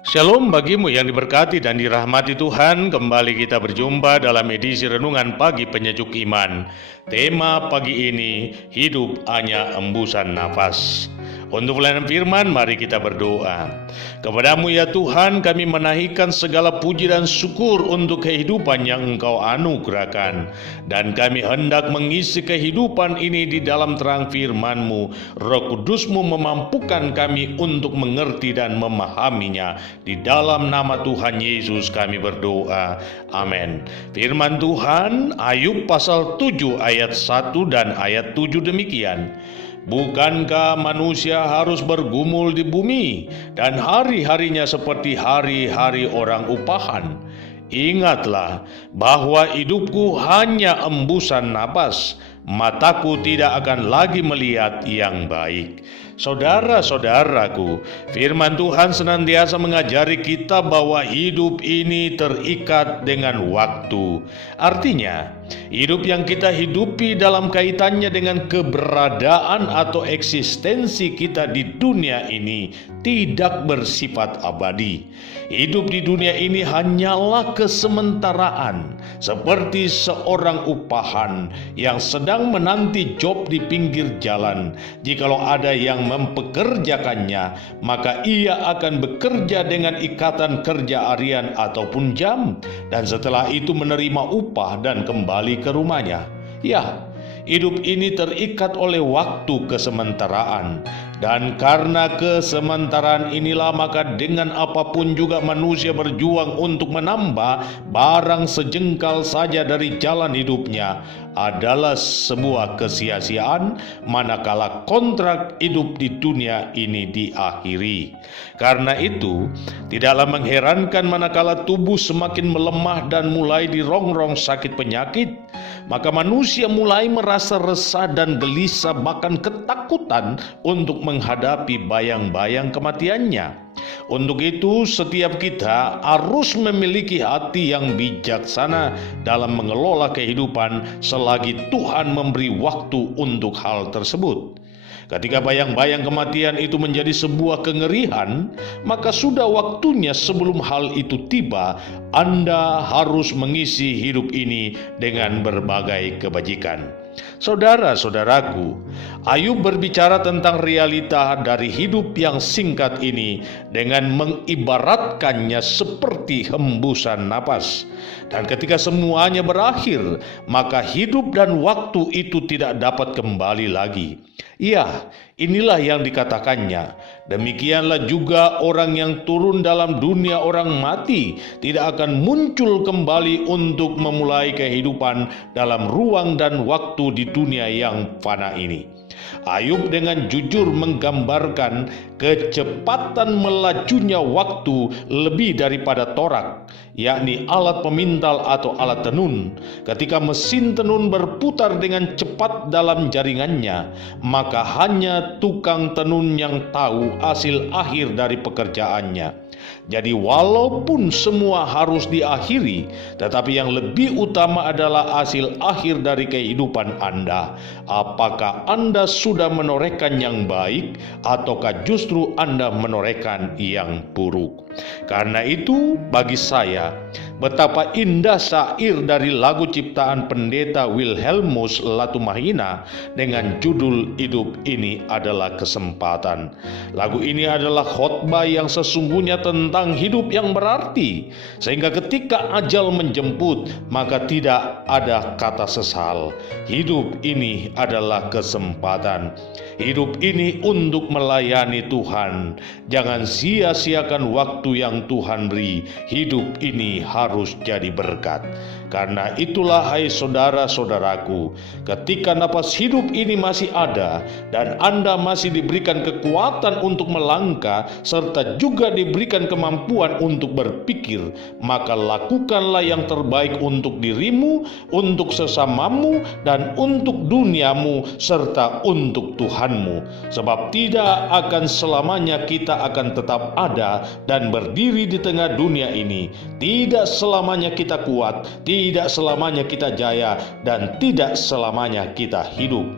Shalom bagimu yang diberkati dan dirahmati Tuhan. Kembali kita berjumpa dalam edisi Renungan Pagi Penyejuk Iman. Tema pagi ini, hidup hanya embusan nafas. Untuk pelayanan firman, mari kita berdoa. Kepadamu ya Tuhan, kami menaikkan segala puji dan syukur untuk kehidupan yang Engkau anugerahkan. Dan kami hendak mengisi kehidupan ini di dalam terang firman-Mu. Roh Kudus-Mu memampukan kami untuk mengerti dan memahaminya. Di dalam nama Tuhan Yesus kami berdoa. Amin. Firman Tuhan, Ayub pasal 7 ayat 1 dan ayat 7 demikian. Bukankah manusia harus bergumul di bumi dan hari-harinya seperti hari-hari orang upahan? Ingatlah bahwa hidupku hanya embusan napas, mataku tidak akan lagi melihat yang baik. Saudara-saudaraku, firman Tuhan senantiasa mengajari kita bahwa hidup ini terikat dengan waktu. Artinya, hidup yang kita hidupi dalam kaitannya dengan keberadaan atau eksistensi kita di dunia ini tidak bersifat abadi. Hidup di dunia ini hanyalah kesementaraan, seperti seorang upahan yang sedang menanti job di pinggir jalan. Jikalau ada yang mempekerjakannya, maka ia akan bekerja dengan ikatan kerja harian ataupun jam, dan setelah itu menerima upah dan kembali ke rumahnya. Ya, hidup ini terikat oleh waktu kesementaraan. Dan karena kesementaraan inilah maka dengan apapun juga manusia berjuang untuk menambah barang sejengkal saja dari jalan hidupnya adalah sebuah kesia-siaan manakala kontrak hidup di dunia ini diakhiri. Karena itu, tidaklah mengherankan manakala tubuh semakin melemah dan mulai dirongrong sakit penyakit, maka manusia mulai merasa resah dan gelisah bahkan ketakutan untuk menghadapi bayang-bayang kematiannya. Untuk itu, setiap kita harus memiliki hati yang bijaksana dalam mengelola kehidupan selagi Tuhan memberi waktu untuk hal tersebut. Ketika bayang-bayang kematian itu menjadi sebuah kengerian, maka sudah waktunya sebelum hal itu tiba, Anda harus mengisi hidup ini dengan berbagai kebajikan. Saudara-saudaraku, Ayub berbicara tentang realita dari hidup yang singkat ini dengan mengibaratkannya seperti hembusan napas. Dan ketika semuanya berakhir, maka hidup dan waktu itu tidak dapat kembali lagi. Ya, inilah yang dikatakannya. Demikianlah juga orang yang turun dalam dunia orang mati tidak akan muncul kembali untuk memulai kehidupan dalam ruang dan waktu di dunia yang fana ini. Ayub dengan jujur menggambarkan kecepatan melajunya waktu lebih daripada torak, yakni alat pemintal atau alat tenun. Ketika mesin tenun berputar dengan cepat dalam jaringannya, maka hanya tukang tenun yang tahu hasil akhir dari pekerjaannya. Jadi walaupun semua harus diakhiri, tetapi yang lebih utama adalah hasil akhir dari kehidupan Anda. Apakah Anda sudah menorehkan yang baik ataukah justru Anda menorehkan yang buruk? Karena itu bagi saya, betapa indah syair dari lagu ciptaan pendeta Wilhelmus Latumahina dengan judul Hidup Ini Adalah Kesempatan. Lagu ini adalah khotbah yang sesungguhnya tentang hidup yang berarti, sehingga ketika ajal menjemput, maka tidak ada kata sesal. Hidup ini adalah kesempatan. Hidup ini untuk melayani Tuhan. Jangan sia-siakan waktu yang Tuhan beri. Hidup ini harus jadi berkat. Karena itulah hai saudara-saudaraku, ketika napas hidup ini masih ada dan Anda masih diberikan kekuatan untuk melangkah serta juga diberikan kemampuan untuk berpikir, maka lakukanlah yang terbaik untuk dirimu, untuk sesamamu, dan untuk duniamu serta untuk Tuhanmu. Sebab tidak akan selamanya kita akan tetap ada dan berdiri di tengah dunia ini. Tidak selamanya kita kuat, tidak selamanya kita jaya, dan tidak selamanya kita hidup.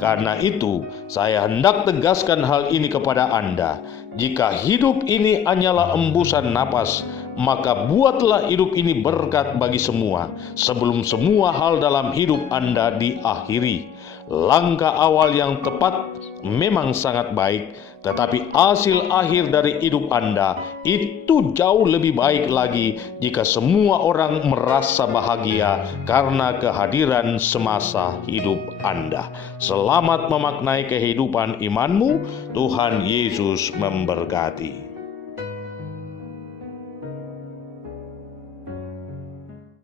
Karena itu, saya hendak tegaskan hal ini kepada Anda. Jika hidup ini hanyalah embusan napas, maka buatlah hidup ini berkat bagi semua, sebelum semua hal dalam hidup Anda diakhiri. Langkah awal yang tepat memang sangat baik, tetapi hasil akhir dari hidup Anda itu jauh lebih baik lagi jika semua orang merasa bahagia karena kehadiran semasa hidup Anda. Selamat memaknai kehidupan imanmu. Tuhan Yesus memberkati.